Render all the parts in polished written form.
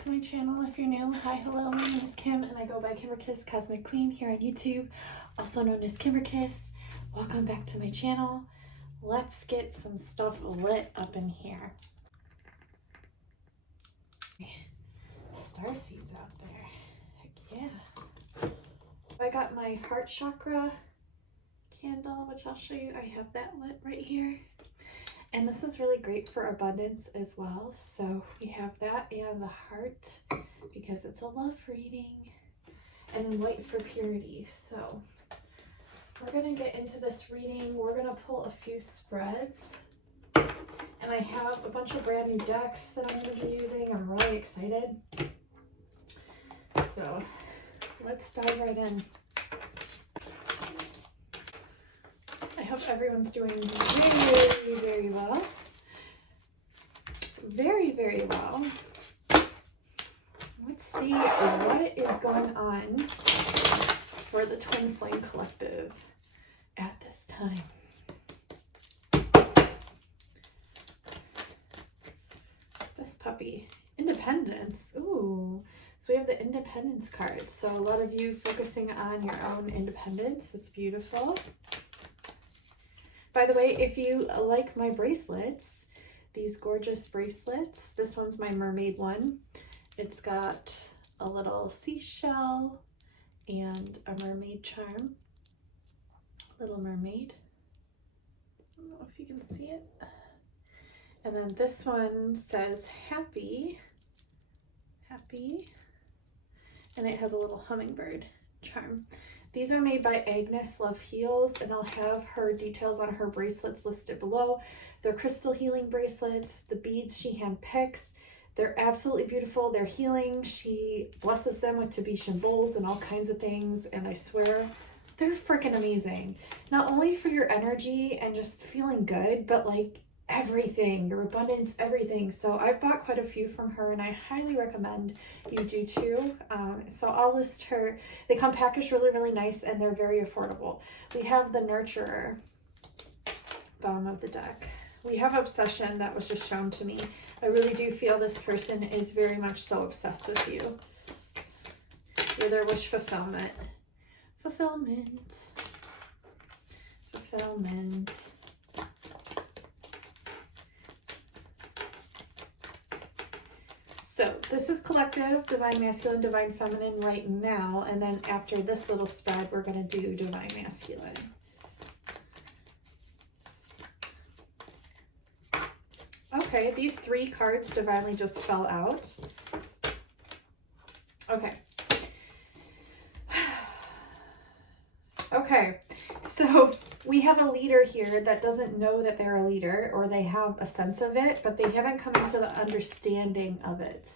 to my channel if you're new. Hi, hello, my name is Kim and I go by Kimberkiss Cosmic Queen here on YouTube, also known as Kimberkiss. Welcome back to my channel. Let's get some stuff lit up in here. Star seeds out there. Heck yeah. I got my heart chakra candle, which I'll show you. I have that lit right here. And this is really great for abundance as well. So we have that and the heart because it's a love reading, and then white for purity. So we're going to get into this reading. We're going to pull a few spreads. And I have a bunch of brand new decks that I'm going to be using. I'm really excited. So let's dive right in. I hope everyone's doing very, very well. Very, very well. Let's see what is going on for the Twin Flame Collective at this time. This puppy, Independence. Ooh, so we have the Independence card. So a lot of you focusing on your own independence. It's beautiful. By the way, if you like my bracelets, these gorgeous bracelets, this one's my mermaid one. It's got a little seashell and a mermaid charm. Little mermaid. I don't know if you can see it. And then this one says happy, happy, and it has a little hummingbird charm. These are made by Agnes Love Heals, and I'll have her details on her bracelets listed below. They're crystal healing bracelets. The beads she hand picks. They're absolutely beautiful. They're healing. She blesses them with Tibetan bowls and all kinds of things, and I swear they're freaking amazing. Not only for your energy and just feeling good, but like everything, your abundance, everything. So I've bought quite a few from her and I highly recommend you do too. So I'll list her. They come packaged really, really nice and they're very affordable. We have the Nurturer, bottom of the deck. We have Obsession that was just shown to me. I really do feel this person is very much so obsessed with you. You're their wish fulfillment. Fulfillment. Fulfillment. So this is collective, divine masculine, divine feminine right now. And then after this little spread, we're going to do divine masculine. Okay, these three cards divinely just fell out. Okay. Okay, so we have a leader here that doesn't know that they're a leader, or they have a sense of it, but they haven't come into the understanding of it.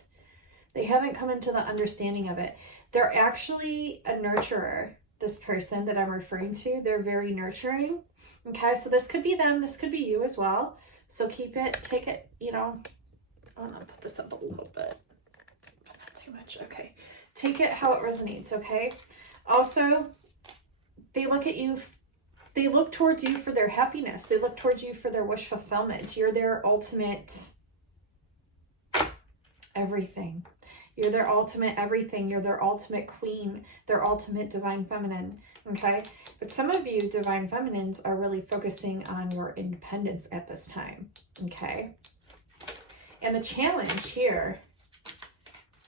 They haven't come into the understanding of it. They're actually a nurturer, this person that I'm referring to. They're very nurturing. Okay, so this could be them. This could be you as well. So keep it, take it, you know, I'm going to put this up a little bit, but not too much. Okay, take it how it resonates, okay? Also, they look at you, they look towards you for their happiness. They look towards you for their wish fulfillment. You're their ultimate everything. You're their ultimate everything. You're their ultimate queen, their ultimate divine feminine, okay? But some of you divine feminines are really focusing on your independence at this time, okay? And the challenge here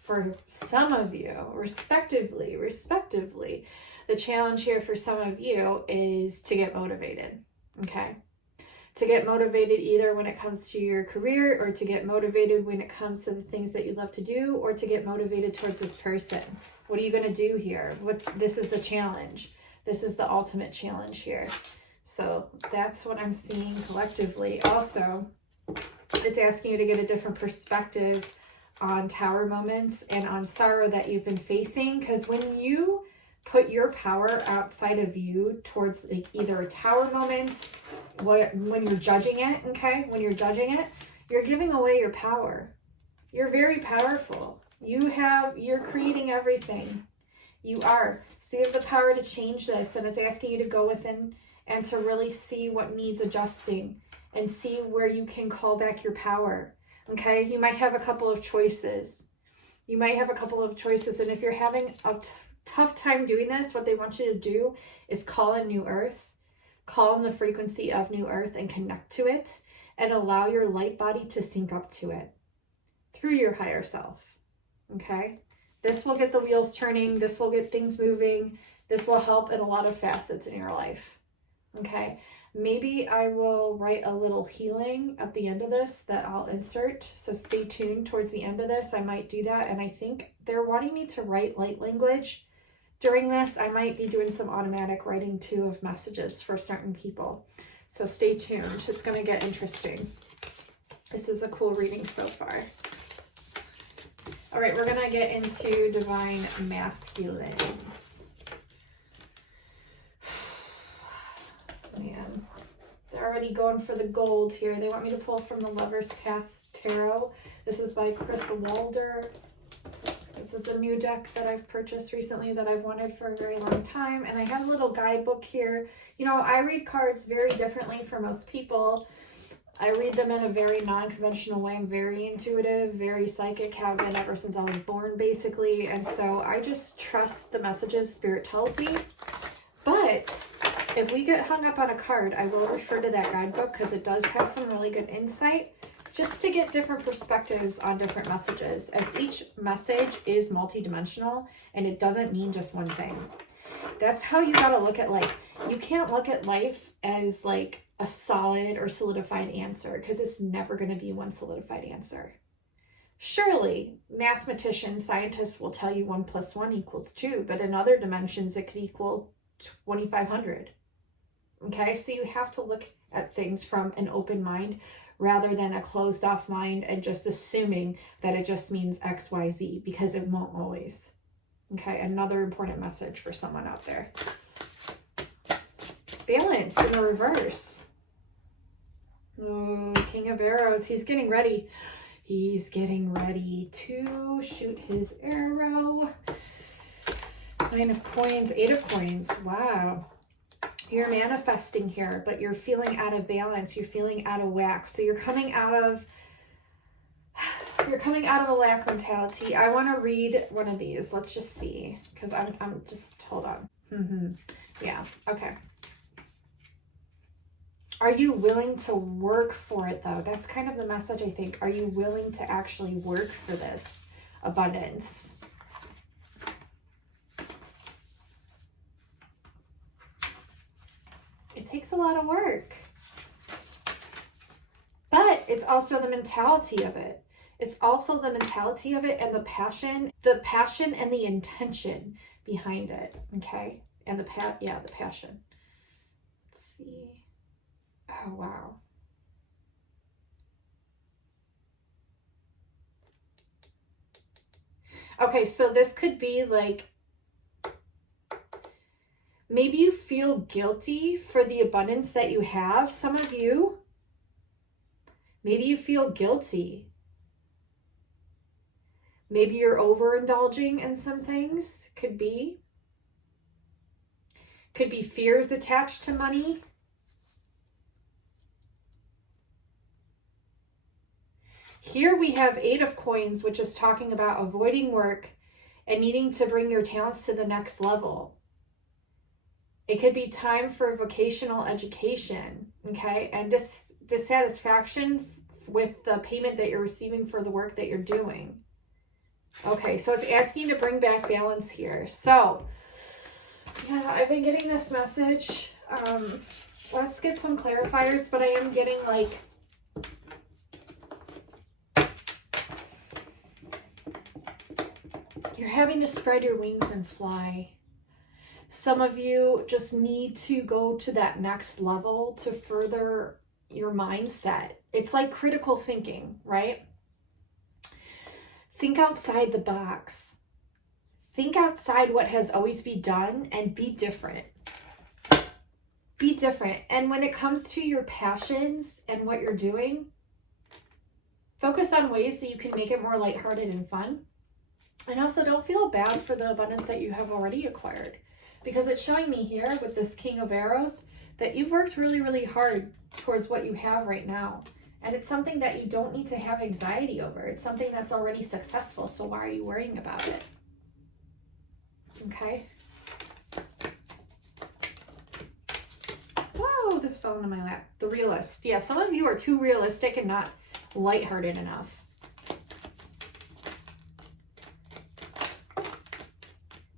for some of you, respectively, the challenge here for some of you is to get motivated, okay? To get motivated either when it comes to your career, or to get motivated when it comes to the things that you love to do, or to get motivated towards this person. What are you going to do here? This is the challenge. This is the ultimate challenge here. So that's what I'm seeing collectively. Also, it's asking you to get a different perspective on tower moments and on sorrow that you've been facing, because when you put your power outside of you towards like either a tower moment, when you're judging it, okay? When you're judging it, you're giving away your power. You're very powerful. You're creating everything. You are. So you have the power to change this, and it's asking you to go within and to really see what needs adjusting and see where you can call back your power. Okay, you might have a couple of choices. You might have a couple of choices. And if you're having a tough time doing this, what they want you to do is call in New Earth, call in the frequency of New Earth and connect to it, and allow your light body to sync up to it through your higher self. Okay? This will get the wheels turning. This will get things moving. This will help in a lot of facets in your life. Okay? Maybe I will write a little healing at the end of this that I'll insert. So stay tuned towards the end of this. I might do that. And I think they're wanting me to write light language during this. I might be doing some automatic writing too of messages for certain people. So stay tuned. It's going to get interesting. This is a cool reading so far. All right, we're going to get into divine masculines. Man, they're already going for the gold here. They want me to pull from the Lover's Path Tarot. This is by Chris Walder. This is a new deck that I've purchased recently that I've wanted for a very long time. And I have a little guidebook here. You know, I read cards very differently for most people. I read them in a very non-conventional way. I'm very intuitive, very psychic, have been ever since I was born, basically. And so I just trust the messages Spirit tells me. But if we get hung up on a card, I will refer to that guidebook because it does have some really good insight just to get different perspectives on different messages, as each message is multidimensional and it doesn't mean just one thing. That's how you got to look at life. You can't look at life as like a solid or solidified answer because it's never going to be one solidified answer. Surely, mathematicians, scientists will tell you 1 + 1 = 2, but in other dimensions, it could equal 2,500. Okay, so you have to look at things from an open mind rather than a closed off mind and just assuming that it just means X, Y, Z, because it won't always. Okay, another important message for someone out there. Balance in the reverse. Oh, King of Arrows, he's getting ready. He's getting ready to shoot his arrow. 9 of Coins, 8 of Coins. Wow. You're manifesting here, but you're feeling out of balance. You're feeling out of whack. So you're coming out of a lack mentality. I want to read one of these. Let's just see, because I'm just, hold on. Yeah. Okay. Are you willing to work for it though? That's kind of the message, I think. Are you willing to actually work for this abundance? It takes a lot of work, but it's also the mentality of it. It's also the mentality of it and the passion and the intention behind it. Okay. And the passion. Let's see. Oh, wow. Okay. So this could be like, maybe you feel guilty for the abundance that you have. Some of you, maybe you feel guilty. Maybe you're overindulging in some things. Could be fears attached to money. Here we have 8 of Coins, which is talking about avoiding work and needing to bring your talents to the next level. It could be time for vocational education, okay? And dissatisfaction with the payment that you're receiving for the work that you're doing. Okay, so it's asking to bring back balance here. So, yeah, I've been getting this message. Let's get some clarifiers, but I am getting like, you're having to spread your wings and fly. Some of you just need to go to that next level to further your mindset. It's like critical thinking, right? Think outside the box. Think outside what has always been done and be different. Be different. And when it comes to your passions and what you're doing, focus on ways that you can make it more lighthearted and fun. And also don't feel bad for the abundance that you have already acquired, because it's showing me here with this King of Arrows that you've worked really, really hard towards what you have right now. And it's something that you don't need to have anxiety over. It's something that's already successful. So why are you worrying about it? Okay. Whoa, this fell into my lap. The realist. Yeah, some of you are too realistic and not lighthearted enough.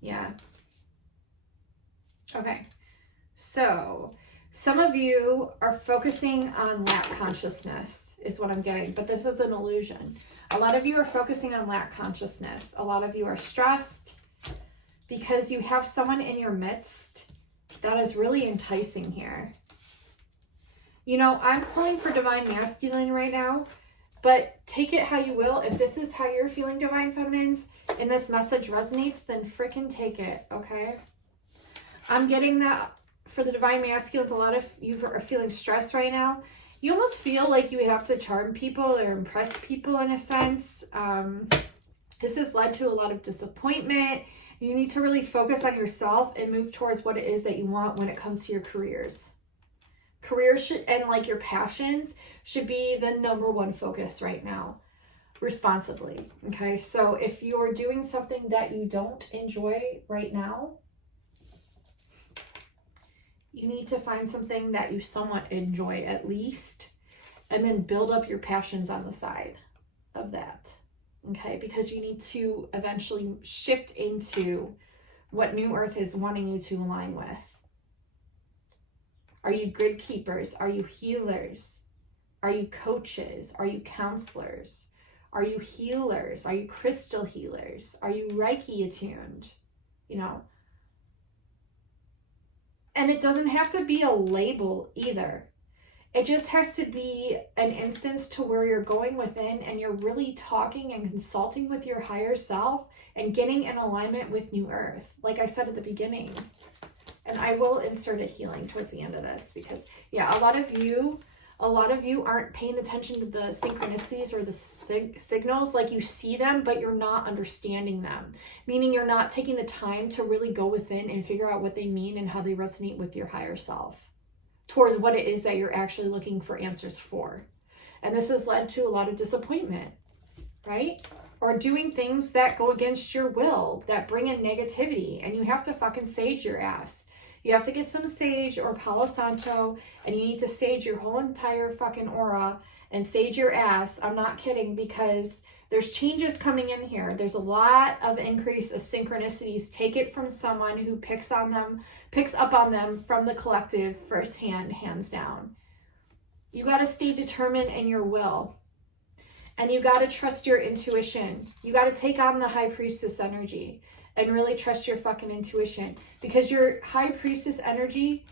Yeah. Okay. So some of you are focusing on lack consciousness is what I'm getting, but this is an illusion. A lot of you are focusing on lack consciousness. A lot of you are stressed because you have someone in your midst that is really enticing here. You know, I'm pulling for divine masculine right now, but take it how you will. If this is how you're feeling, divine feminines, and this message resonates, then freaking take it, okay? I'm getting that for the divine masculines. A lot of you are feeling stressed right now. You almost feel like you have to charm people or impress people in a sense. This has led to a lot of disappointment. You need to really focus on yourself and move towards what it is that you want when it comes to your careers. Careers should, and like your passions should be the #1 focus right now, responsibly. Okay, so if you're doing something that you don't enjoy right now, you need to find something that you somewhat enjoy at least, and then build up your passions on the side of that. Okay, because you need to eventually shift into what New Earth is wanting you to align with. Are you grid keepers? Are you healers? Are you coaches? Are you counselors? Are you healers? Are you crystal healers? Are you Reiki attuned? You know, and it doesn't have to be a label either. It just has to be an instance to where you're going within and you're really talking and consulting with your higher self and getting in alignment with New Earth. Like I said at the beginning, and I will insert a healing towards the end of this because yeah, a lot of you aren't paying attention to the synchronicities or the signals. Like you see them, but you're not understanding them. Meaning you're not taking the time to really go within and figure out what they mean and how they resonate with your higher self towards what it is that you're actually looking for answers for. And this has led to a lot of disappointment, right? Or doing things that go against your will, that bring in negativity, and you have to fucking sage your ass. You have to get some sage or Palo Santo, and you need to sage your whole entire fucking aura and sage your ass. I'm not kidding, because there's changes coming in here. There's a lot of increase of synchronicities. Take it from someone who picks up on them from the collective firsthand, hands down. You got to stay determined in your will. And you got to trust your intuition. You got to take on the high priestess energy and really trust your fucking intuition, because your high priestess energy,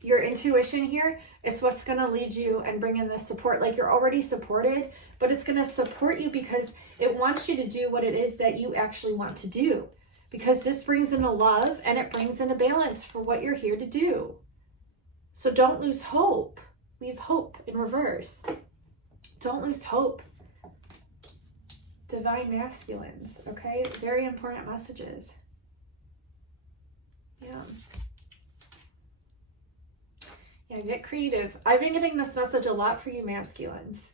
your intuition here is what's going to lead you and bring in the support. Like you're already supported, but it's going to support you because it wants you to do what it is that you actually want to do, because this brings in a love and it brings in a balance for what you're here to do. So don't lose hope. We have hope in reverse. Don't lose hope. Divine masculines, okay? Very important messages. Yeah. Yeah, get creative. I've been getting this message a lot for you masculines.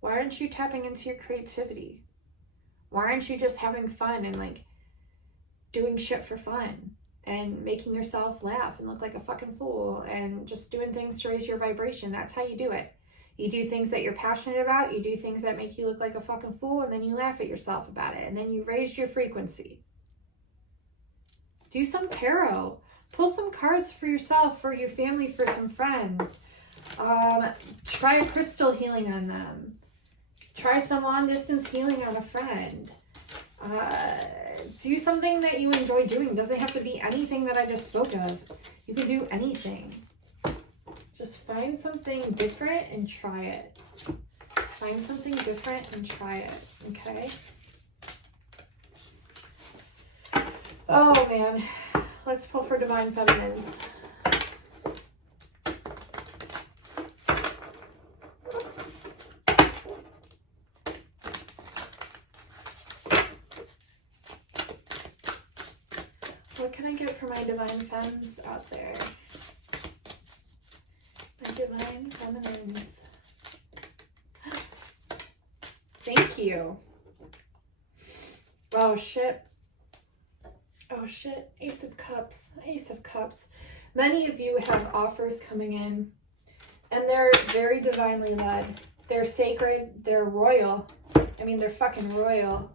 Why aren't you tapping into your creativity? Why aren't you just having fun and like doing shit for fun and making yourself laugh and look like a fucking fool and just doing things to raise your vibration? That's how you do it. You do things that you're passionate about, you do things that make you look like a fucking fool, and then you laugh at yourself about it, and then you raise your frequency. Do some tarot. Pull some cards for yourself, for your family, for some friends. Try a crystal healing on them. Try some long distance healing on a friend. Do something that you enjoy doing. Doesn't have to be anything that I just spoke of. You can do anything. Just find something different and try it. Find something different and try it, okay? Oh, man. Let's pull for divine feminines. What can I get for my divine femmes out there? My divine feminines. Thank you. Oh shit. Oh shit. Ace of Cups. Ace of Cups. Many of you have offers coming in, and they're very divinely led. They're sacred. They're royal. I mean, they're fucking royal.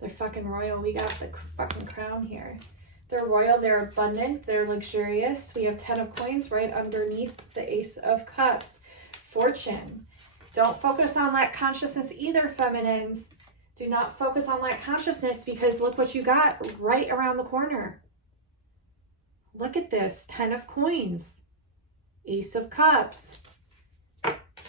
They're fucking royal. We got the fucking crown here. They're royal. They're abundant. They're luxurious. We have 10 of coins right underneath the Ace of Cups. Fortune. Don't focus on lack consciousness either, feminines. Do not focus on lack consciousness, because look what you got right around the corner. Look at this. 10 of coins. Ace of Cups.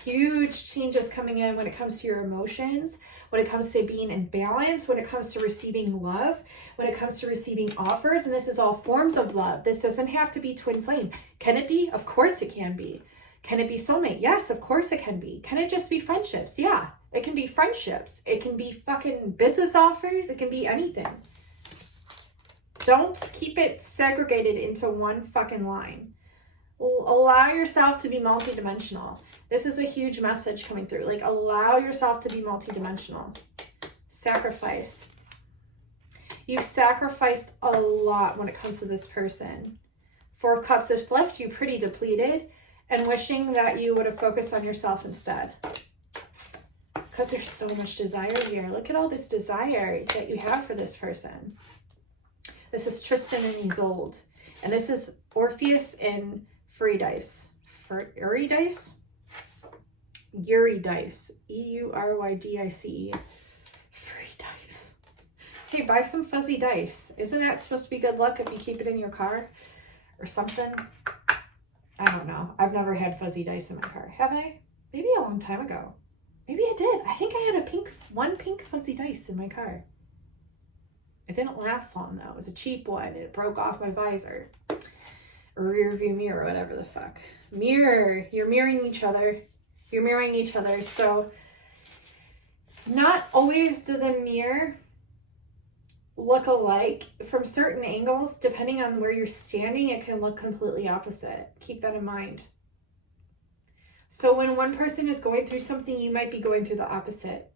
Huge changes coming in when it comes to your emotions, when it comes to being in balance, when it comes to receiving love, when it comes to receiving offers. And this is all forms of love. This doesn't have to be twin flame. Can it be? Of course it can be. Can it be soulmate? Yes, of course it can be. Can it just be friendships? Yeah, it can be friendships. It can be fucking business offers. It can be anything. Don't keep it segregated into one fucking line. Allow yourself to be multidimensional. This is a huge message coming through. Like, allow yourself to be multidimensional. Sacrifice. You've sacrificed a lot when it comes to this person. 4 of Cups has left you pretty depleted and wishing that you would have focused on yourself instead. Because there's so much desire here. Look at all this desire that you have for this person. This is Tristan and Isolde. And this is Orpheus and Eurydice. Eurydice? Eurydice. E-U-R-Y-D-I-C-E. Eurydice. Hey, buy some fuzzy dice. Isn't that supposed to be good luck if you keep it in your car? Or something? I don't know. I've never had fuzzy dice in my car. Have I? Maybe a long time ago. Maybe I did. I think I had one pink fuzzy dice in my car. It didn't last long though. It was a cheap one. It broke off my visor. Or rear view mirror, whatever the fuck. Mirror. You're mirroring each other. You're mirroring each other. So not always does a mirror look alike. From certain angles, depending on where you're standing, it can look completely opposite. Keep that in mind. So when one person is going through something, you might be going through the opposite.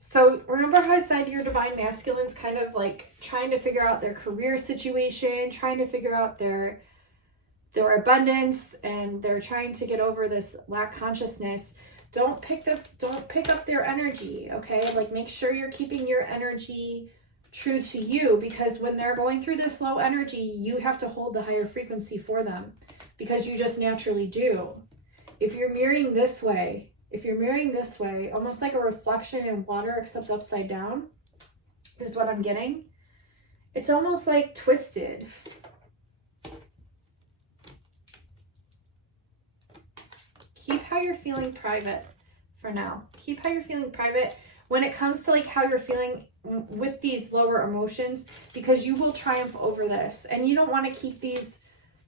So remember how I said your divine masculine's kind of like trying to figure out their career situation, trying to figure out their abundance, and they're trying to get over this lack consciousness. Don't pick up their energy, okay? Like, make sure you're keeping your energy true to you, because when they're going through this low energy, you have to hold the higher frequency for them, because you just naturally do. If you're mirroring this way, almost like a reflection in water except upside down, is what I'm getting. It's almost like twisted. Keep how you're feeling private for now. Keep how you're feeling private when it comes to like how you're feeling with these lower emotions, because you will triumph over this. And you don't want to keep these,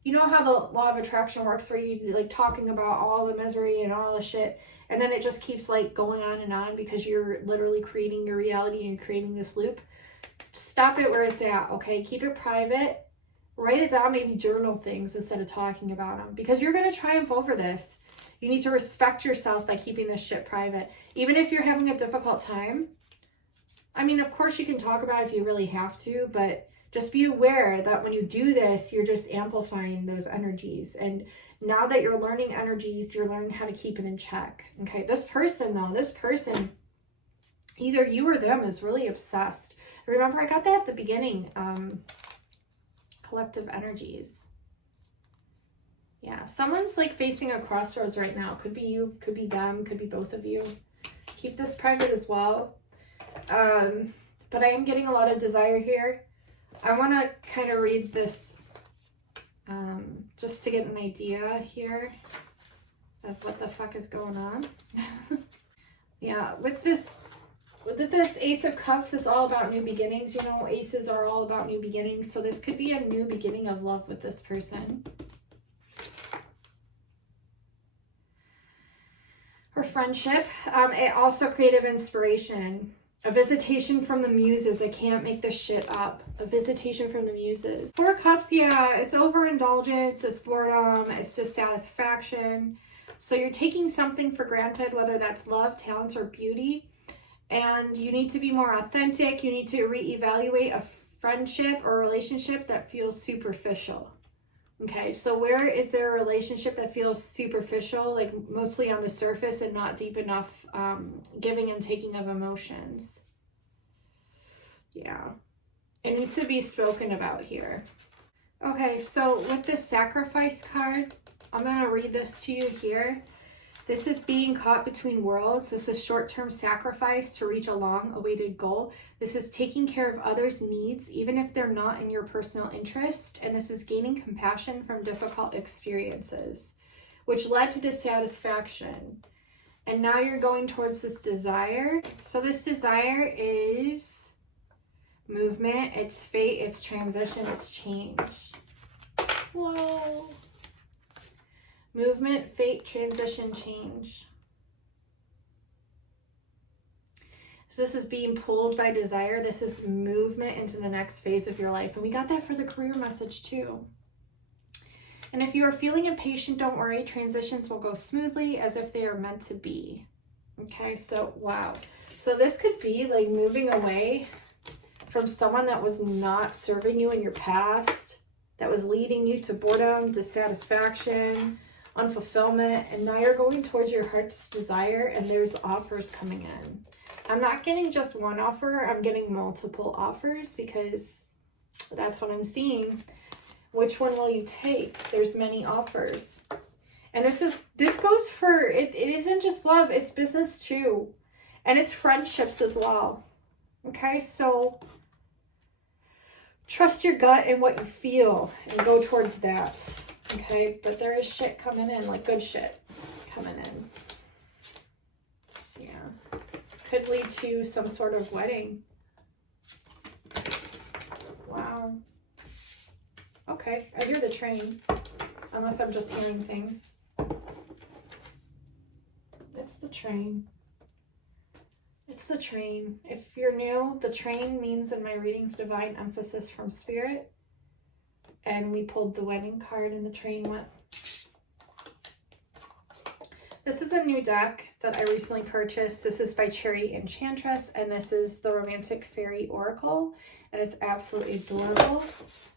you know how the law of attraction works, where you like talking about all the misery and all the shit, and then it just keeps like going on and on because you're literally creating your reality and creating this loop. Stop it where it's at, okay? Keep it private. Write it down, maybe journal things instead of talking about them, because you're going to triumph over this. You need to respect yourself by keeping this shit private. Even if you're having a difficult time, I mean, of course you can talk about it if you really have to, but just be aware that when you do this, you're just amplifying those energies. And now that you're learning energies, you're learning how to keep it in check. Okay, this person, either you or them is really obsessed. Remember, I got that at the beginning. Collective energies. Yeah, someone's like facing a crossroads right now. Could be you, could be them, could be both of you. Keep this private as well. But I am getting a lot of desire here. I want to kind of read this just to get an idea here of what the fuck is going on. Yeah, with this Ace of Cups, it's all about new beginnings. You know, aces are all about new beginnings. So this could be a new beginning of love with this person. Or friendship. Also creative inspiration. A visitation from the muses. I can't make this shit up. A visitation from the muses. Four of Cups, yeah, it's overindulgence, it's boredom, it's dissatisfaction. So you're taking something for granted, whether that's love, talents, or beauty. And you need to be more authentic. You need to reevaluate a friendship or relationship that feels superficial. Okay, so where is there a relationship that feels superficial, like mostly on the surface and not deep enough giving and taking of emotions? Yeah, it needs to be spoken about here. Okay, so with this Sacrifice card, I'm going to read this to you here. This is being caught between worlds. This is short-term sacrifice to reach a long-awaited goal. This is taking care of others' needs, even if they're not in your personal interest. And this is gaining compassion from difficult experiences, which led to dissatisfaction. And now you're going towards this desire. So this desire is movement, it's fate, it's transition, it's change. Whoa. Movement, fate, transition, change. So this is being pulled by desire. This is movement into the next phase of your life. And we got that for the career message too. And if you are feeling impatient, don't worry. Transitions will go smoothly as if they are meant to be. Okay, so wow. So this could be like moving away from someone that was not serving you in your past, that was leading you to boredom, dissatisfaction, unfulfillment, and now you're going towards your heart's desire and there's offers coming in. I'm not getting just one offer, I'm getting multiple offers because that's what I'm seeing. Which one will you take? There's many offers. And this goes for, it isn't just love, it's business too. And it's friendships as well. Okay, so trust your gut and what you feel and go towards that. Okay, but there is shit coming in, like good shit coming in. Yeah. Could lead to some sort of wedding. Wow. Okay, I hear the train. Unless I'm just hearing things. It's the train. It's the train. If you're new, the train means in my readings divine emphasis from spirit. And we pulled the wedding card and the train went. This is a new deck that I recently purchased. This is by Cherry Enchantress, and this is the Romantic Fairy Oracle, and it's absolutely adorable.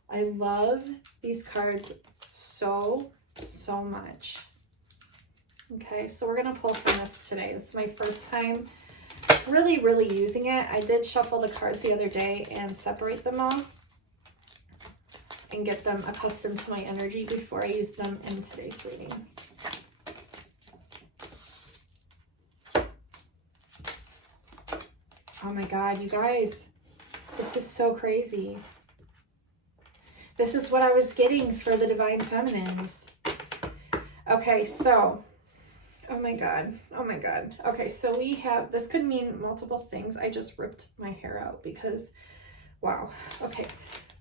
I love these cards so much. Okay, so we're gonna pull from this today. This is my first time really using it. I did shuffle the cards the other day and separate them all and get them accustomed to my energy before I use them in today's reading. Oh my God, you guys, this is so crazy. This is what I was getting for the Divine Feminines. Okay, so, oh my God. Okay, so we have, this could mean multiple things. I just ripped my hair out because, wow. Okay.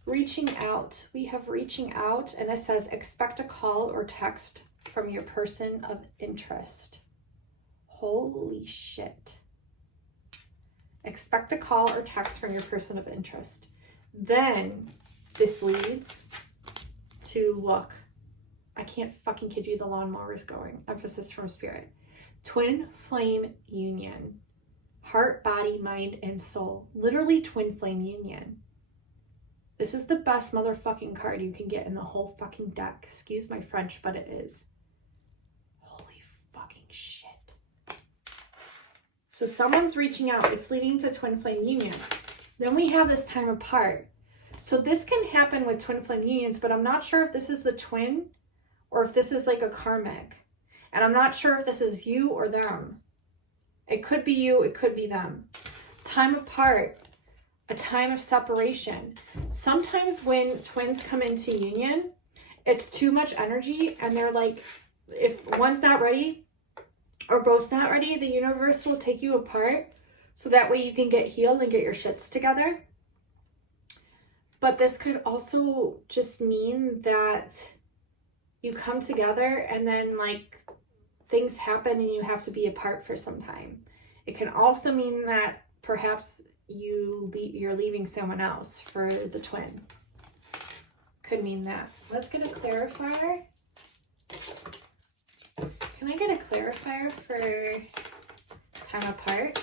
Reaching out. We have reaching out, and this says expect a call or text from your person of interest. Holy shit. Expect a call or text from your person of interest. Then this leads to, look, I can't fucking kid you, the lawnmower is going. Emphasis from spirit. Twin flame union. Heart, body, mind, and soul. Literally twin flame union. This is the best motherfucking card you can get in the whole fucking deck. Excuse my French, but it is. Holy fucking shit. So someone's reaching out. It's leading to twin flame union. Then we have this time apart. So this can happen with twin flame unions, but I'm not sure if this is the twin or if this is like a karmic. And I'm not sure if this is you or them. It could be you, it could be them. Time apart. A time of separation. Sometimes when twins come into union, it's too much energy and they're like, if one's not ready or both's not ready, the universe will take you apart so that way you can get healed and get your shits together. But this could also just mean that you come together and then like things happen and you have to be apart for some time. It can also mean that perhaps you're leaving someone else for the twin. Could mean that. Let's get a clarifier. Can I get a clarifier for time apart?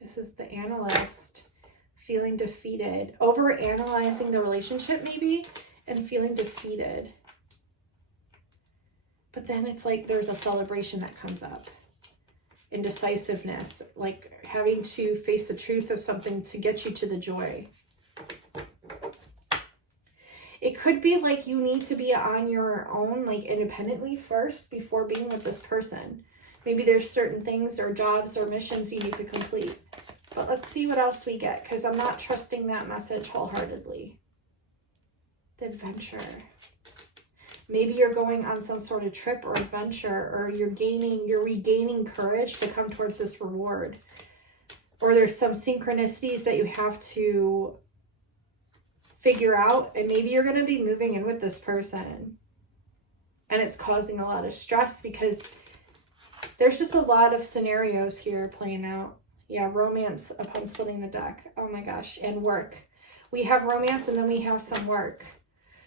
This is the analyst, feeling defeated, over analyzing the relationship maybe, and feeling defeated. But then it's like there's a celebration that comes up. Indecisiveness, like having to face the truth of something to get you to the joy. It could be like you need to be on your own, like independently first before being with this person. Maybe there's certain things or jobs or missions you need to complete. But let's see what else we get, because I'm not trusting that message wholeheartedly. The adventure. Maybe you're going on some sort of trip or adventure, or you're regaining courage to come towards this reward. Or there's some synchronicities that you have to figure out, and maybe you're going to be moving in with this person. And it's causing a lot of stress because there's just a lot of scenarios here playing out. Yeah, romance upon splitting the deck. Oh my gosh. And work. We have romance and then we have some work.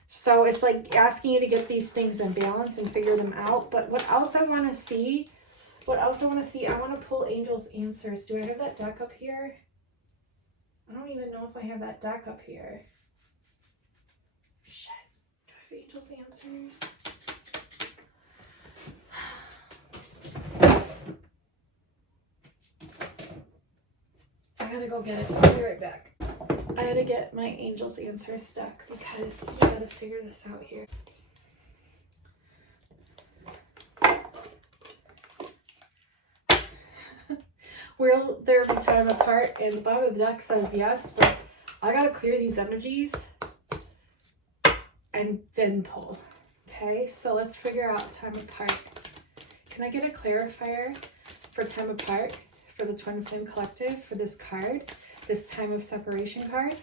So it's like asking you to get these things in balance and figure them out. But what else I want to see? I want to pull Angel's Answers. Do I have that deck up here? I don't even know if I have that deck up here. Shit. Do I have Angel's Answers? I gotta go get it. I'll be right back. I had to get my Angel's Answers deck because we gotta figure this out here. Will there be time apart? And the bottom of the deck says yes, but I gotta clear these energies and then pull. Okay, so let's figure out time apart. Can I get a clarifier for time apart for the Twin Flame Collective for this card, this time of separation card?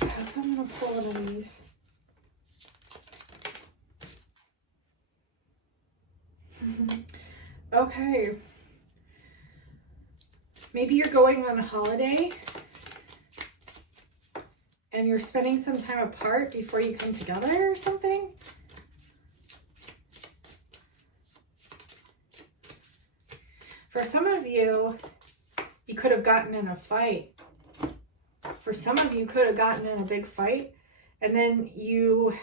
So I'm gonna pull one of these. Okay. Maybe you're going on a holiday and you're spending some time apart before you come together or something. For some of you, you could have gotten in a fight. For some of you, could have gotten in a big fight, and then you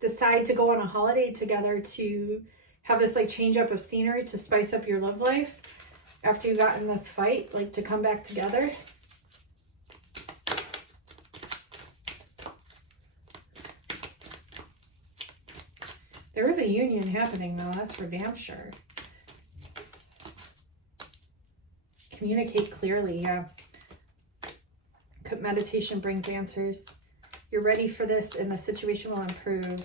decide to go on a holiday together to have this like change up of scenery to spice up your love life after you got in this fight, like to come back together. There is a union happening though, that's for damn sure. Communicate clearly, yeah. Meditation brings answers. You're ready for this and the situation will improve.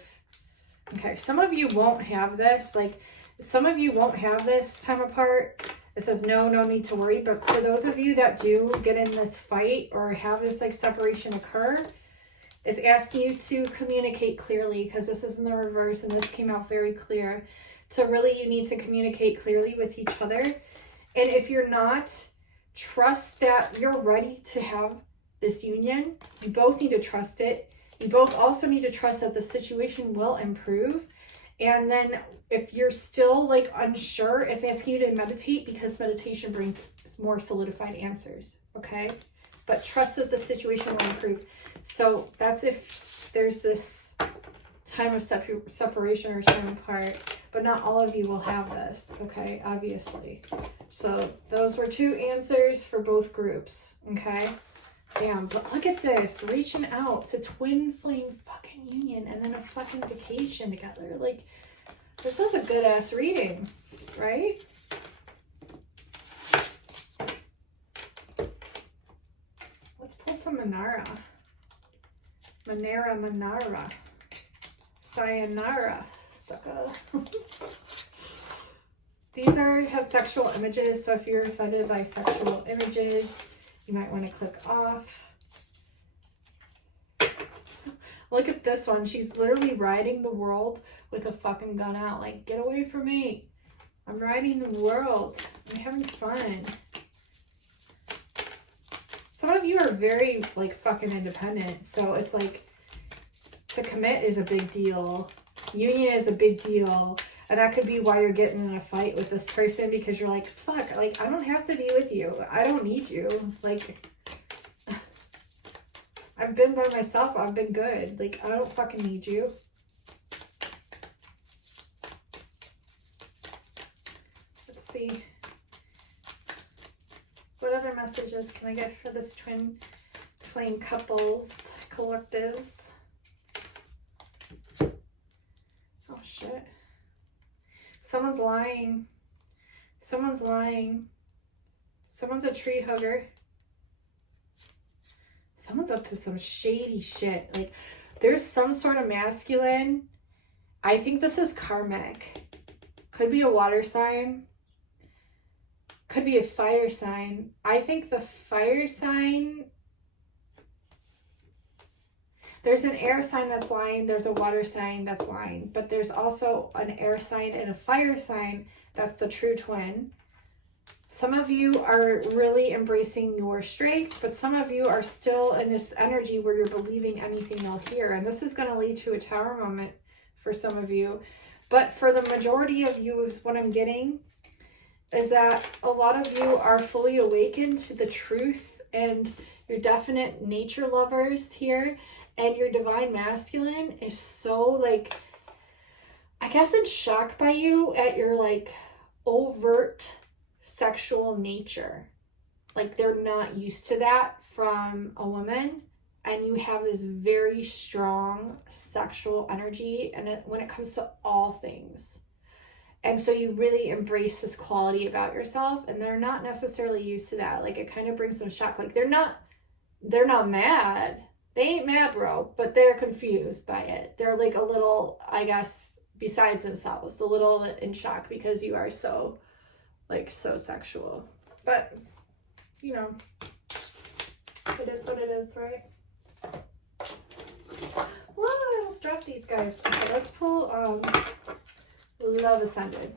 Okay, some of you won't have this. Like, some of you won't have this time apart. It says no need to worry. But for those of you that do get in this fight or have this like separation occur, it's asking you to communicate clearly, because this is in the reverse and this came out very clear. So really you need to communicate clearly with each other. And if you're not, trust that you're ready to have this union. You both need to trust it. You both also need to trust that the situation will improve. And then if you're still like unsure, it's asking you to meditate, because meditation brings more solidified answers. Okay. But trust that the situation will improve. So that's if there's this time of separation or time apart, but not all of you will have this. Okay. Obviously. So those were two answers for both groups. Okay. Damn, but look at this, reaching out to twin flame fucking union and then a fucking vacation together. Like, this is a good ass reading, right? Let's pull some Manara. Manara. Sayonara, sucker. These have sexual images, so if you're offended by sexual images, you might want to click off. Look at this one. She's literally riding the world with a fucking gun out. Like, get away from me. I'm riding the world. I'm having fun. Some of you are very, like, fucking independent. So it's like, to commit is a big deal. Union is a big deal. And that could be why you're getting in a fight with this person, because you're like, fuck, like, I don't have to be with you. I don't need you. Like, I've been by myself. I've been good. Like, I don't fucking need you. Let's see. What other messages can I get for this twin flame couples, collectives? Oh, shit. Someone's lying. Someone's lying. Someone's a tree hugger. Someone's up to some shady shit. Like, there's some sort of masculine. I think this is karmic. Could be a water sign. Could be a fire sign. I think the fire sign... There's an air sign that's lying. There's a water sign that's lying. But there's also an air sign and a fire sign that's the true twin. Some of you are really embracing your strength, but some of you are still in this energy where you're believing anything you'll hear. And this is going to lead to a tower moment for some of you. But for the majority of you, is what I'm getting is that a lot of you are fully awakened to the truth, and you're definite nature lovers here. And your divine masculine is so, like, I guess in shock by you at your, like, overt sexual nature. Like, they're not used to that from a woman, and you have this very strong sexual energy, and when it comes to all things. And so you really embrace this quality about yourself, and they're not necessarily used to that. Like, it kind of brings them shock. Like, they're not mad. They ain't mad, bro, but they're confused by it. They're, like, a little, I guess, besides themselves, a little in shock because you are so, like, so sexual. But, you know, it is what it is, right? Well, I almost dropped these guys. Okay, let's pull Love Ascended.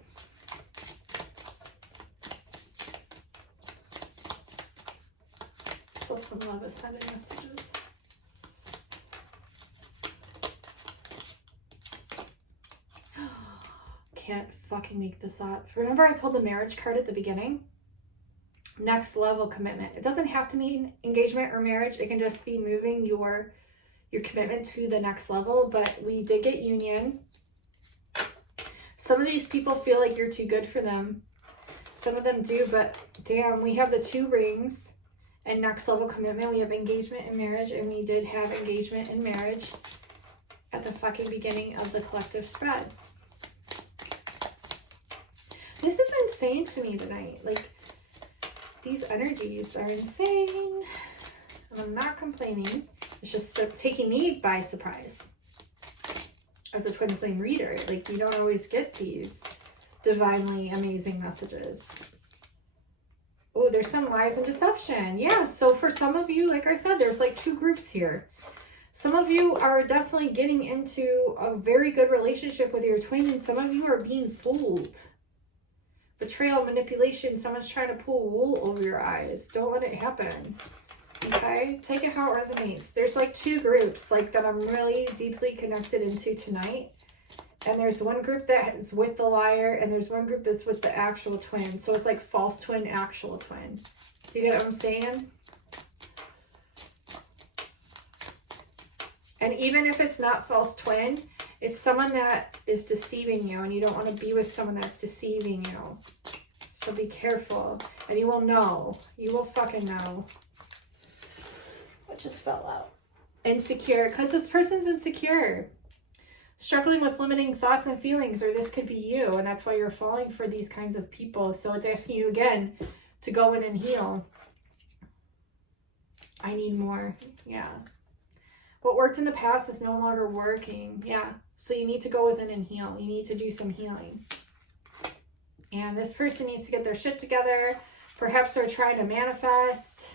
Pull some Love Ascended messages. Can't fucking make this up. Remember I pulled the marriage card at the beginning? Next level commitment. It doesn't have to mean engagement or marriage. It can just be moving your commitment to the next level. But we did get union. Some of these people feel like you're too good for them. Some of them do, but damn, we have the 2 rings and next level commitment. We have engagement and marriage, and we did have engagement and marriage at the fucking beginning of the collective spread. This is insane to me tonight. Like, these energies are insane. And I'm not complaining. It's just taking me by surprise. As a twin flame reader, like, you don't always get these divinely amazing messages. Oh, there's some lies and deception. Yeah, so for some of you, like I said, there's like 2 groups here. Some of you are definitely getting into a very good relationship with your twin, and some of you are being fooled. Betrayal, manipulation, someone's trying to pull wool over your eyes. Don't let it happen. Okay? Take it how it resonates. There's like 2 groups like that I'm really deeply connected into tonight. And there's one group that is with the liar, and there's one group that's with the actual twin. So it's like false twin, actual twin. Do you get what I'm saying? And even if it's not false twin, it's someone that is deceiving you, and you don't want to be with someone that's deceiving you. So be careful, and you will know. You will fucking know. What just fell out? Insecure, because this person's insecure. Struggling with limiting thoughts and feelings, or this could be you, and that's why you're falling for these kinds of people. So it's asking you again to go in and heal. I need more. Yeah. What worked in the past is no longer working. Yeah. So you need to go within and heal. You need to do some healing. And this person needs to get their shit together. Perhaps they're trying to manifest.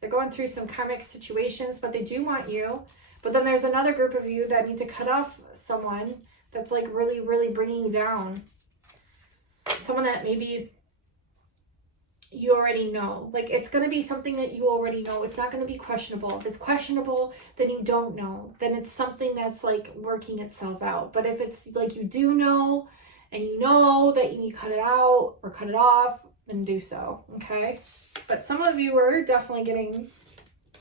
They're going through some karmic situations, but they do want you. But then there's another group of you that need to cut off someone that's like really, really bringing you down. Someone that maybe you already know. Like, it's going to be something that you already know. It's not going to be questionable. If it's questionable, then you don't know. Then it's something that's like working itself out. But if it's like you do know, and you know that you need to cut it out or cut it off, then do so, okay? But some of you are definitely getting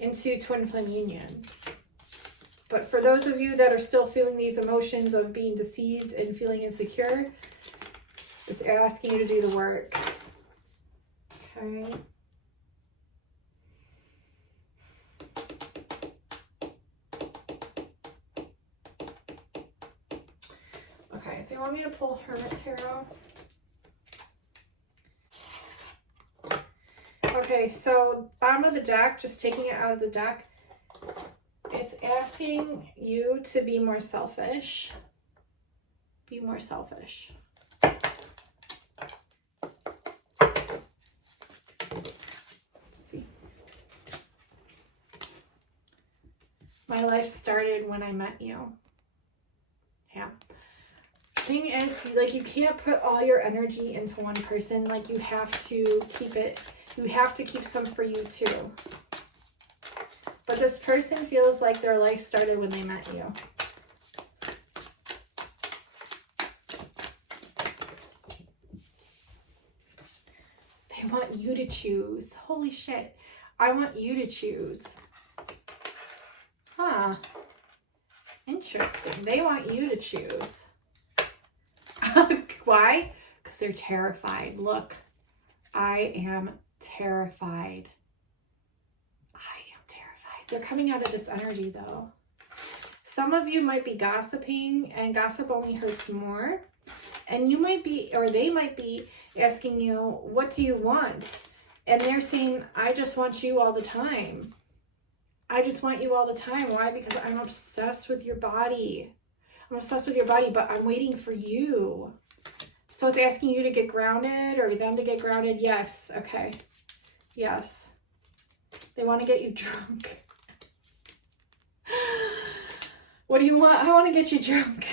into twin flame union. But for those of you that are still feeling these emotions of being deceived and feeling insecure, it's asking you to do the work. Okay. Okay, they want me to pull Hermit Tarot. Okay, so bottom of the deck, just taking it out of the deck, it's asking you to be more selfish. Be more selfish. My life started when I met you. Yeah. Thing is, like, you can't put all your energy into one person. Like, you have to keep it, you have to keep some for you too. But this person feels like their life started when they met you. They want you to choose. Holy shit. I want you to choose. Huh. Interesting. They want you to choose. Why? Because they're terrified. Look, I am terrified. I am terrified. They're coming out of this energy though. Some of you might be gossiping, and gossip only hurts more. And you might be, or they might be asking you, what do you want? And they're saying, I just want you all the time. I just want you all the time. Why? Because I'm obsessed with your body. I'm obsessed with your body, but I'm waiting for you. So it's asking you to get grounded or them to get grounded. Yes. Okay. Yes. They want to get you drunk. What do you want? I want to get you drunk.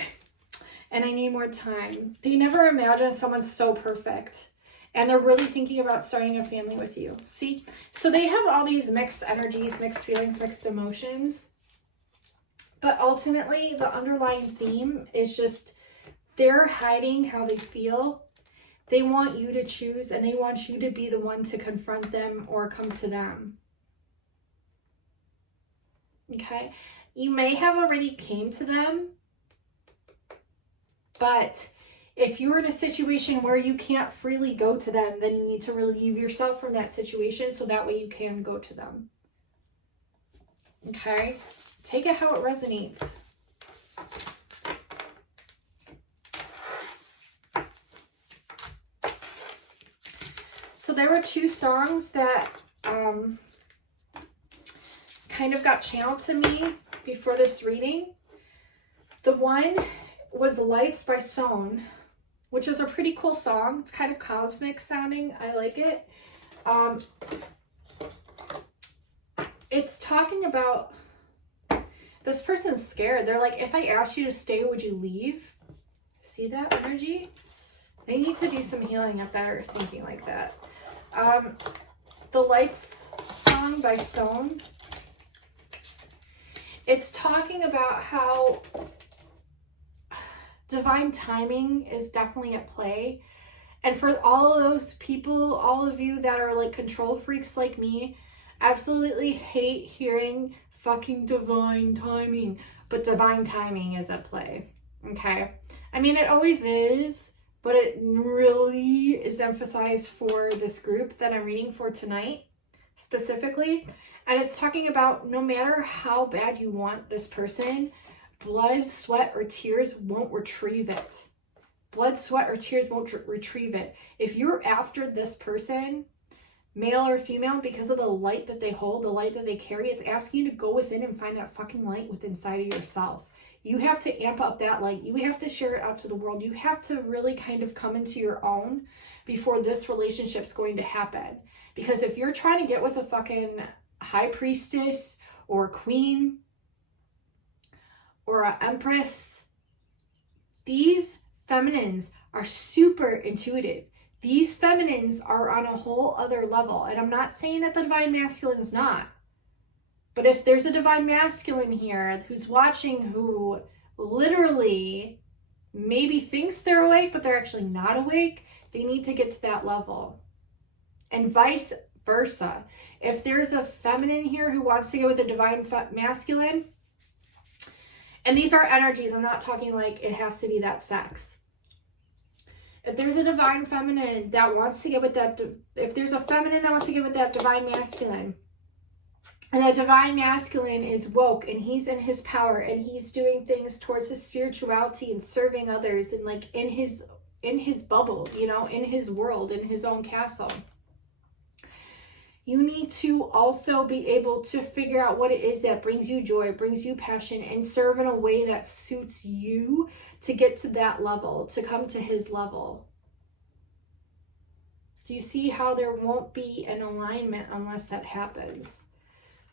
And I need more time. They never imagine someone so perfect. And they're really thinking about starting a family with you. See? So they have all these mixed energies, mixed feelings, mixed emotions. But ultimately, the underlying theme is just they're hiding how they feel. They want you to choose, and they want you to be the one to confront them or come to them. Okay? You may have already came to them, but if you're in a situation where you can't freely go to them, then you need to relieve yourself from that situation so that way you can go to them. Okay? Take it how it resonates. So there were two songs that kind of got channeled to me before this reading. The one was Lights by Sohn, which is a pretty cool song. It's kind of cosmic sounding. I like it. It's talking about this person's scared. They're like, if I asked you to stay, would you leave? See that energy? They need to do some healing if they're thinking like that. The Lights song by Sohn. It's talking about how divine timing is definitely at play. And for all of those people, all of you that are like control freaks like me, absolutely hate hearing fucking divine timing. But divine timing is at play. Okay? I mean, it always is, but it really is emphasized for this group that I'm reading for tonight, specifically. And it's talking about no matter how bad you want this person, blood, sweat, or tears won't retrieve it. Blood, sweat, or tears won't retrieve it. If you're after this person, male or female, because of the light that they hold, the light that they carry, it's asking you to go within and find that fucking light within inside of yourself. You have to amp up that light. You have to share it out to the world. You have to really kind of come into your own before this relationship's going to happen. Because if you're trying to get with a fucking high priestess or queen, or an empress. These feminines are super intuitive. These feminines are on a whole other level. And I'm not saying that the divine masculine is not. But if there's a divine masculine here who's watching, who literally maybe thinks they're awake, but they're actually not awake, they need to get to that level. And vice versa. If there's a feminine here who wants to go with a divine masculine, and these are energies, I'm not talking like it has to be that sex. If there's a divine feminine that wants to get with that, if there's a feminine that wants to get with that divine masculine, and that divine masculine is woke and he's in his power and he's doing things towards his spirituality and serving others and like in his bubble, you know, in his world, in his own castle. You need to also be able to figure out what it is that brings you joy, brings you passion, and serve in a way that suits you to get to that level, to come to his level. Do you see how there won't be an alignment unless that happens?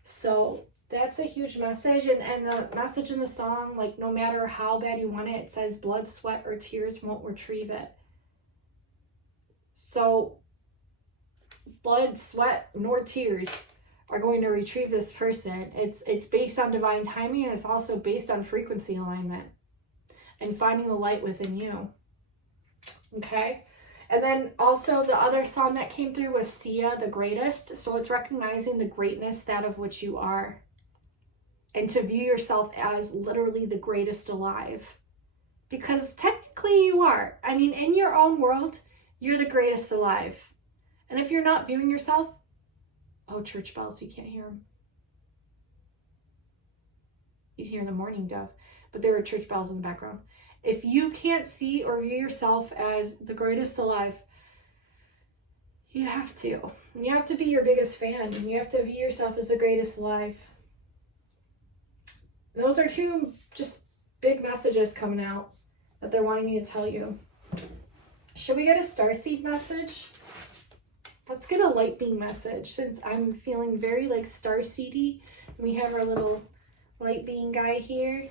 So that's a huge message. And the message in the song, like no matter how bad you want it, it says blood, sweat, or tears won't retrieve it. So blood, sweat, nor tears are going to retrieve this person. It's based on divine timing, and it's also based on frequency alignment and finding the light within you. Okay? And then also the other song that came through was Sia, the greatest. So it's recognizing the greatness that of which you are. And to view yourself as literally the greatest alive. Because technically you are. I mean, in your own world, you're the greatest alive. And if you're not viewing yourself, oh, church bells, you can't hear them. You can hear the mourning dove, but there are church bells in the background. If you can't see or view yourself as the greatest alive, you have to. You have to be your biggest fan, and you have to view yourself as the greatest alive. Those are two just big messages coming out that they're wanting me to tell you. Should we get a starseed message? Let's get a light beam message, since I'm feeling very like starseedy. We have our little light beam guy here.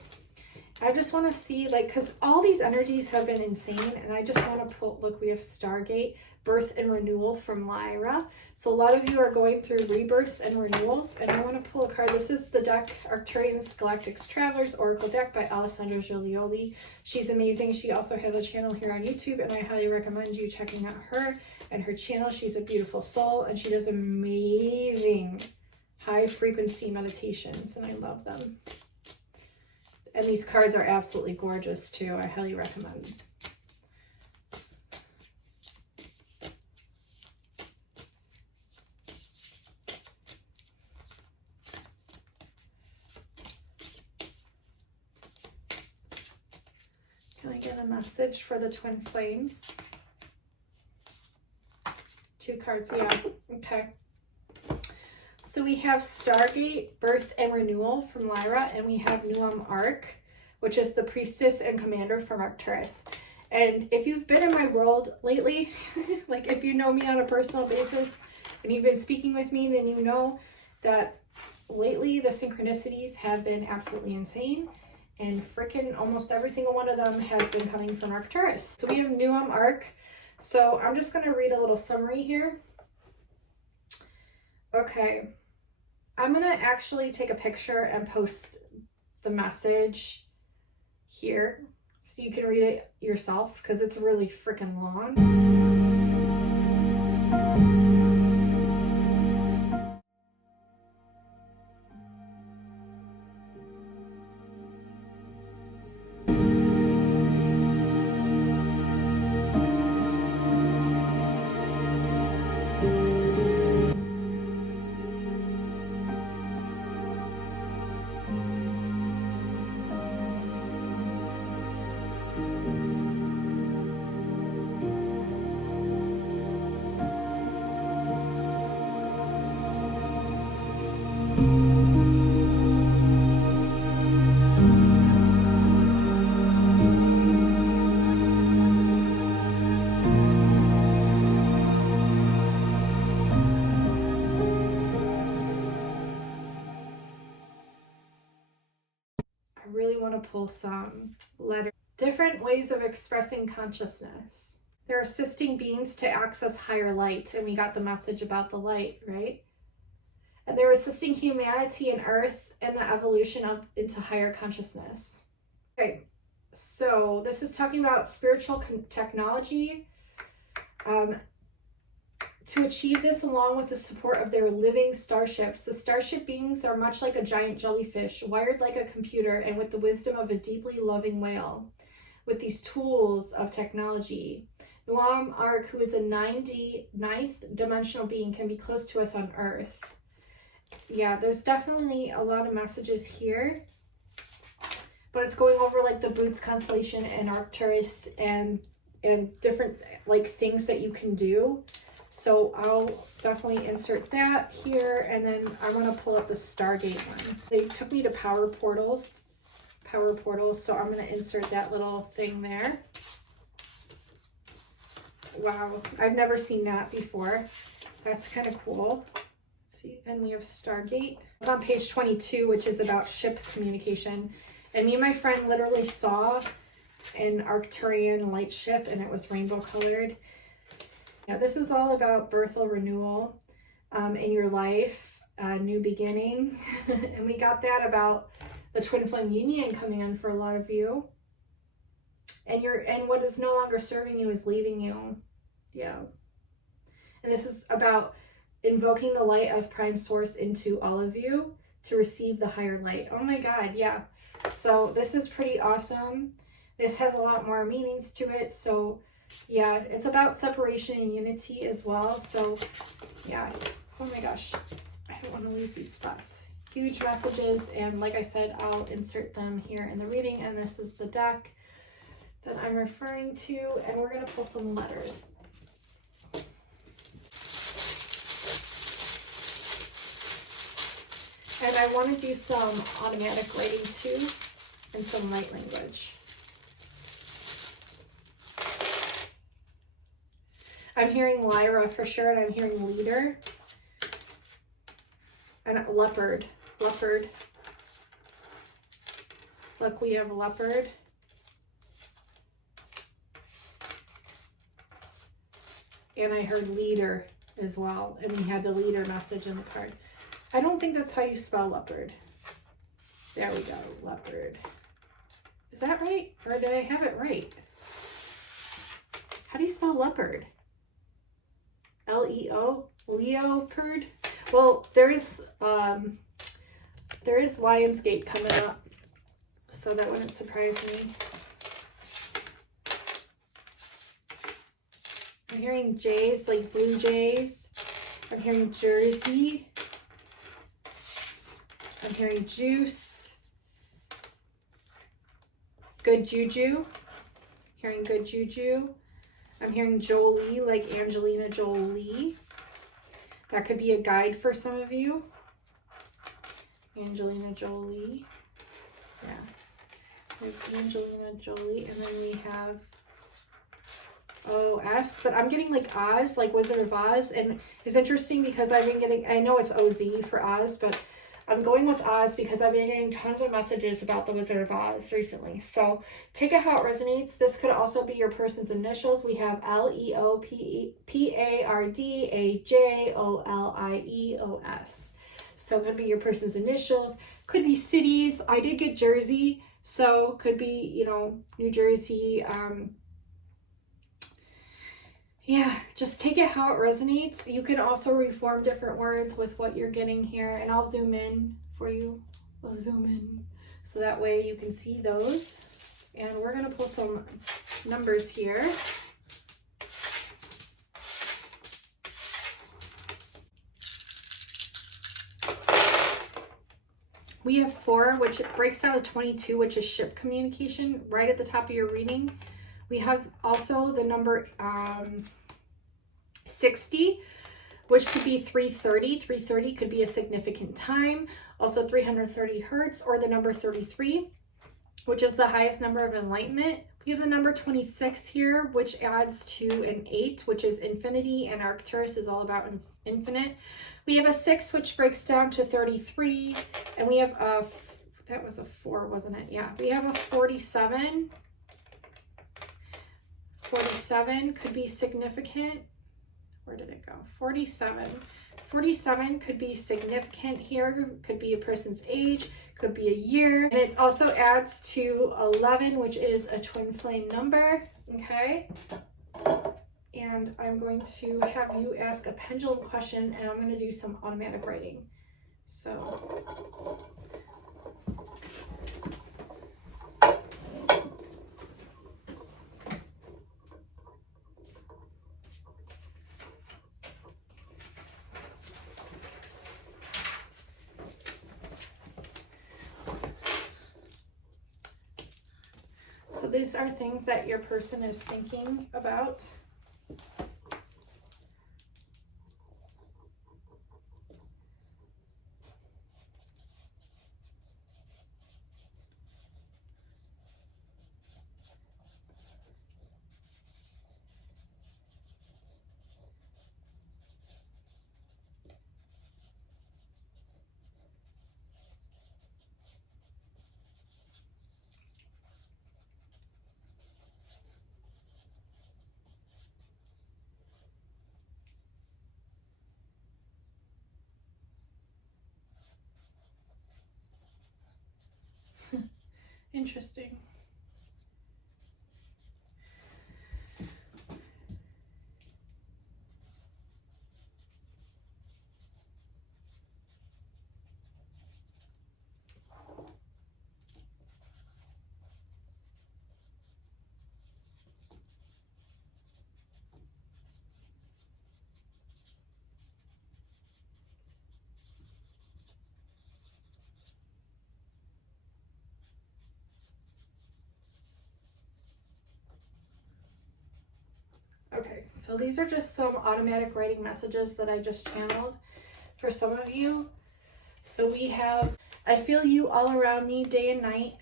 I just want to see, like, because all these energies have been insane, and I just want to pull, look, we have Stargate, Birth and Renewal from Lyra. So a lot of you are going through rebirths and renewals, and I want to pull a card. This is the deck, Arcturians Galactic's Travelers Oracle deck by Alessandra Giulioli. She's amazing. She also has a channel here on YouTube, and I highly recommend you checking out her and her channel. She's a beautiful soul, and she does amazing high-frequency meditations, and I love them. And these cards are absolutely gorgeous too. I highly recommend. Can I get a message for the twin flames? 2 cards, yeah, okay. So we have Stargate, Birth and Renewal from Lyra, and we have Nuam Arc, which is the Priestess and Commander from Arcturus. And if you've been in my world lately, like if you know me on a personal basis and you've been speaking with me, then you know that lately the synchronicities have been absolutely insane, and freaking almost every single one of them has been coming from Arcturus. So we have Nuam Arc. So I'm just going to read a little summary here. Okay. I'm going to actually take a picture and post the message here so you can read it yourself, because it's really freaking long. want to pull some letters. Different ways of expressing consciousness. They're assisting beings to access higher light, and we got the message about the light, right? And they're assisting humanity and Earth and the evolution up into higher consciousness. Okay, so this is talking about spiritual technology. To achieve this, along with the support of their living starships, the starship beings are much like a giant jellyfish, wired like a computer, and with the wisdom of a deeply loving whale. With these tools of technology, Nuam Ark, who is a ninth dimensional being, can be close to us on Earth. Yeah, there's definitely a lot of messages here, but it's going over like the Boots constellation and Arcturus and different like things that you can do. So I'll definitely insert that here, and then I want to pull up the Stargate one. They took me to power portals, so I'm going to insert that little thing there. Wow, I've never seen that before. That's kind of cool. Let's see, and we have Stargate. It's on page 22, which is about ship communication. And me and my friend literally saw an Arcturian light ship, and it was rainbow colored. Now, this is all about birthal renewal in your life, new beginning. And we got that about the twin flame union coming in for a lot of you. And what is no longer serving you is leaving you. Yeah. And this is about invoking the light of Prime Source into all of you to receive the higher light. Oh my God, yeah. So this is pretty awesome. This has a lot more meanings to it. So yeah, it's about separation and unity as well. So yeah, oh my gosh, I don't want to lose these spots. Huge messages, and like I said, I'll insert them here in the reading. And this is the deck that I'm referring to, and we're going to pull some letters. And I want to do some automatic writing too, and some light language. I'm hearing Lyra for sure, and I'm hearing leader. And leopard. Leopard. Look, we have leopard. And I heard leader as well. And we had the leader message in the card. I don't think that's how you spell leopard. There we go, leopard. Is that right? Or did I have it right? How do you spell leopard? L-E-O? Leopard? Well, there is Lionsgate coming up, so that wouldn't surprise me. I'm hearing Jays, like blue jays. I'm hearing Jersey. I'm hearing juice. Good juju. Hearing good juju. I'm hearing Jolie, like Angelina Jolie. That could be a guide for some of you. Angelina Jolie. Yeah. We have Angelina Jolie, and then we have O-S, but I'm getting like Oz, like Wizard of Oz, and it's interesting because I've been getting, I know it's O-Z for Oz, but I'm going with Oz because I've been getting tons of messages about the Wizard of Oz recently. So take it how it resonates. This could also be your person's initials. We have Leopardajolios. So it could be your person's initials. Could be cities. I did get Jersey, so could be, you know, New Jersey. Yeah, just take it how it resonates. You can also reform different words with what you're getting here, and I'll zoom in for you. I'll zoom in so that way you can see those. And we're going to pull some numbers here. We have 4, which breaks down to 22, which is ship communication, right at the top of your reading. We have also the number 60, which could be 330. 330 could be a significant time. Also 330 hertz, or the number 33, which is the highest number of enlightenment. We have the number 26 here, which adds to an 8, which is infinity, and Arcturus is all about infinite. We have a 6, which breaks down to 33, and we have a that was a 4, wasn't it? Yeah, we have a 47. 47 could be significant. Where did it go? 47. 47 could be significant here, could be a person's age, could be a year. And it also adds to 11, which is a twin flame number, okay? And I'm going to have you ask a pendulum question, and I'm going to do some automatic writing. So, so these are things that your person is thinking about. Interesting. Okay, so these are just some automatic writing messages that I just channeled for some of you. So we have, I feel you all around me day and night.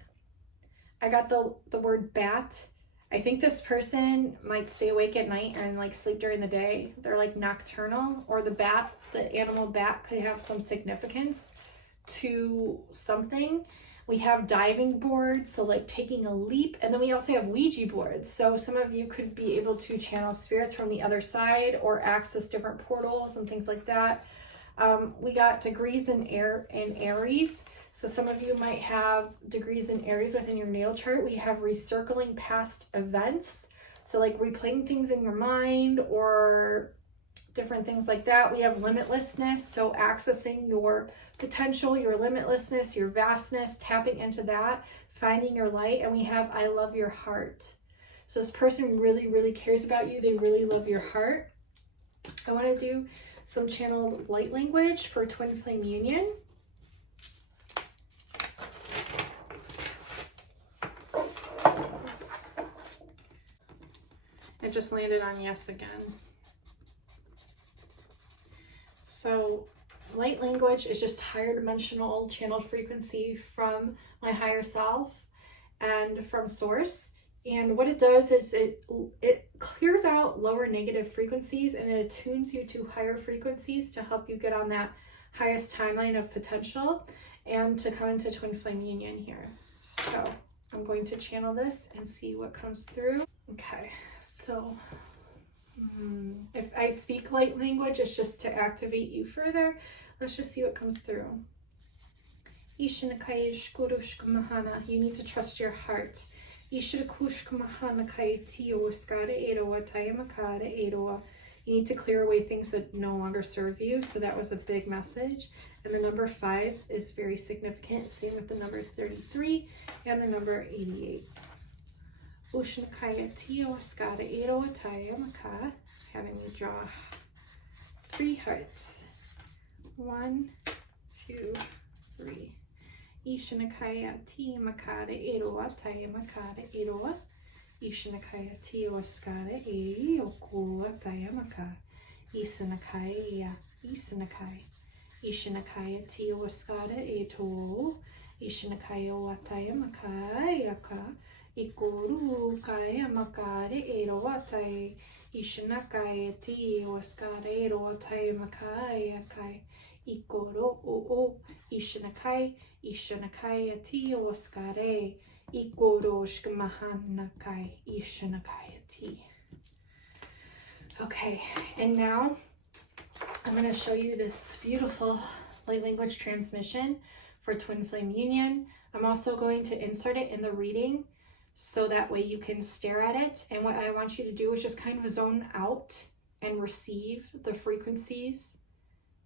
I got the word bat. I think this person might stay awake at night and like sleep during the day. They're like nocturnal, or the bat, the animal bat, could have some significance to something. We have diving boards, so like taking a leap. And then we also have Ouija boards. So some of you could be able to channel spirits from the other side or access different portals and things like that. We got degrees in Aries. So some of you might have degrees in Aries within your natal chart. We have recircling past events. So like replaying things in your mind or different things like that. We have limitlessness, so accessing your potential, your limitlessness, your vastness, tapping into that, finding your light. And we have I love your heart. So this person really, really cares about you. They really love your heart. I want to do some channeled light language for twin flame union. It just landed on yes again. So light language is just higher dimensional channeled frequency from my higher self and from source. And what it does is it clears out lower negative frequencies and it attunes you to higher frequencies to help you get on that highest timeline of potential and to come into twin flame union here. So I'm going to channel this and see what comes through. Okay, so if I speak light language, it's just to activate you further. Let's just see what comes through. You need to trust your heart. You need to clear away things that no longer serve you. So that was a big message. And the number 5 is very significant. Same with the number 33 and the number 88. Having you draw 3 hearts. 1, 2, 3. Ishanakaya ti makara eroa taya makara eroa. Ishanakaya ti oskara e okua taya maka. Isanakaya isanakai. Ishanakaya ti oskara e to. Ishanakaya wataya makaya ka. Ikoru kaya makara eroa taya. Ishanakaya ti oskara eroa taya makaya kai. Ikoro o ishinakai ati oskare. Ikoro shkmahanakai ishinakai ati. Okay, and now I'm going to show you this beautiful light language transmission for Twin Flame Union. I'm also going to insert it in the reading so that way you can stare at it. And what I want you to do is just kind of zone out and receive the frequencies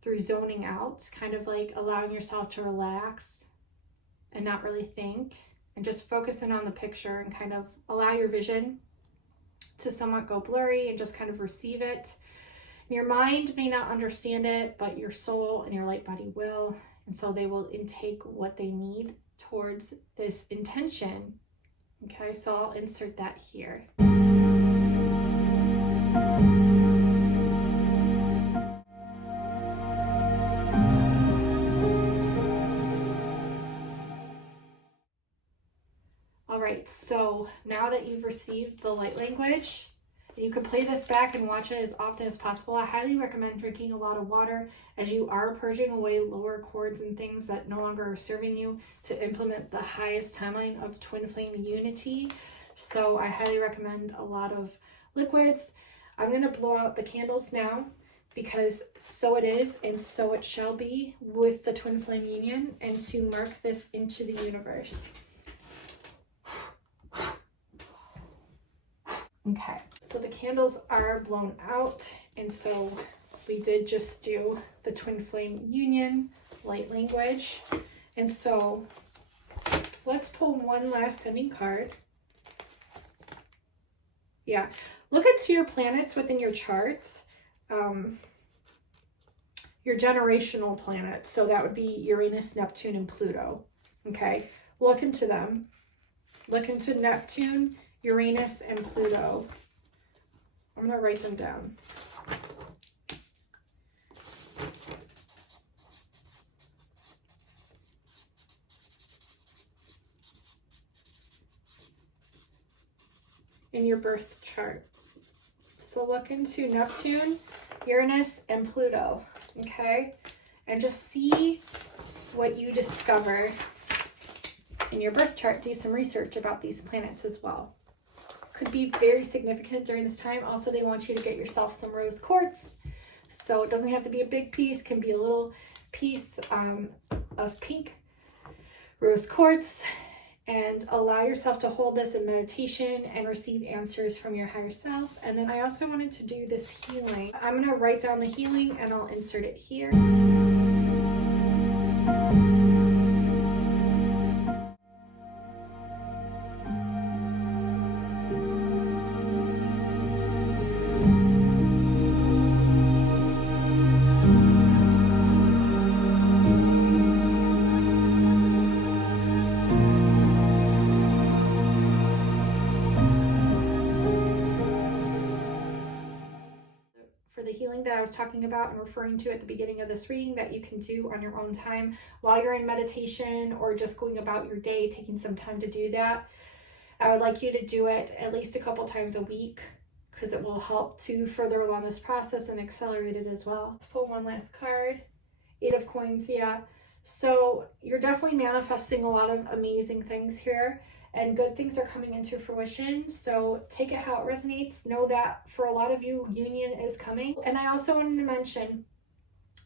through zoning out, kind of like allowing yourself to relax and not really think, and just focusing on the picture and kind of allow your vision to somewhat go blurry and just kind of receive it. And your mind may not understand it, but your soul and your light body will. And so they will intake what they need towards this intention. Okay, so I'll insert that here. All right, so now that you've received the light language, and you can play this back and watch it as often as possible. I highly recommend drinking a lot of water as you are purging away lower cords and things that no longer are serving you to implement the highest timeline of Twin Flame Unity. So I highly recommend a lot of liquids. I'm going to blow out the candles now because so it is and so it shall be with the Twin Flame Union, and to mark this into the universe. Okay, so the candles are blown out, and so we did just do the Twin Flame Union light language. And so let's pull one last ending card. Yeah, look into your planets within your charts, your generational planets. So that would be Uranus, Neptune, and Pluto. Okay, look into them. Look into Neptune, Uranus, and Pluto. I'm going to write them down. In your birth chart. So look into Neptune, Uranus, and Pluto, okay? And just see what you discover in your birth chart. Do some research about these planets as well. Could be very significant during this time. Also, they want you to get yourself some rose quartz. So it doesn't have to be a big piece, can be a little piece of pink rose quartz, and allow yourself to hold this in meditation and receive answers from your higher self. And then I also wanted to do this healing. I'm going to write down the healing and I'll insert it here. That I was talking about and referring to at the beginning of this reading that you can do on your own time while you're in meditation or just going about your day, taking some time to do that. I would like you to do it at least a couple times a week because it will help to further along this process and accelerate it as well. Let's pull one last card. 8 of Coins, yeah. So you're definitely manifesting a lot of amazing things here, and good things are coming into fruition. So take it how it resonates. Know that for a lot of you, union is coming. And I also wanted to mention,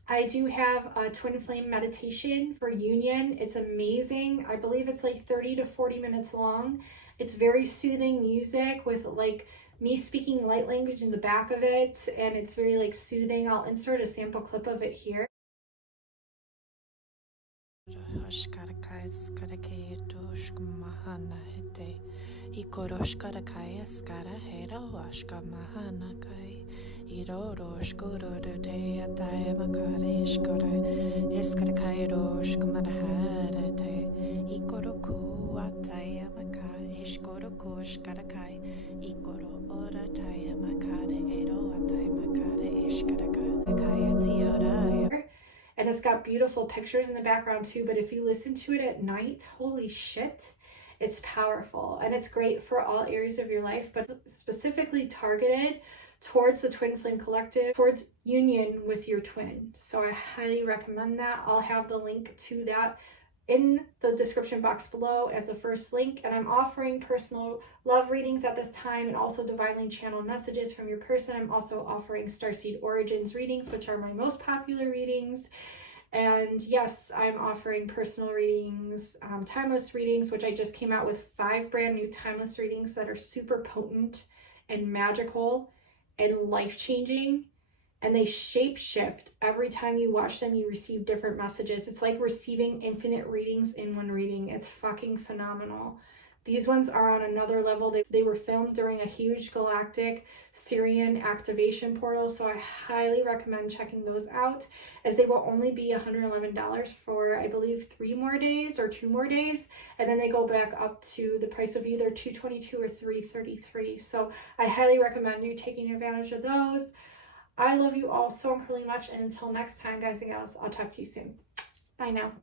I do have a Twin Flame meditation for union. It's amazing. I believe it's like 30 to 40 minutes long. It's very soothing music with like me speaking light language in the back of it. And it's very like soothing. I'll insert a sample clip of it here. And it's got beautiful pictures in the background too, but if you listen to it at night, holy shit, it's powerful. And it's great for all areas of your life, but specifically targeted towards the Twin Flame Collective, towards union with your twin. So I highly recommend that. I'll have the link to that in the description box below as the first link. And I'm offering personal love readings at this time, and also divinely channeled messages from your person. I'm also offering Starseed Origins readings, which are my most popular readings. And yes, I'm offering personal readings, timeless readings, which I just came out with 5 brand new timeless readings that are super potent and magical and life-changing. And they shape shift. Every time you watch them, you receive different messages. It's like receiving infinite readings in one reading. It's fucking phenomenal. These ones are on another level. They were filmed during a huge Galactic Sirian activation portal, so I highly recommend checking those out, as they will only be $111 for, I believe, 3 more days or 2 more days, and then they go back up to the price of either $222 or $333. So I highly recommend you taking advantage of those. I love you all so incredibly much, and until next time, guys and gals, I'll talk to you soon. Bye now.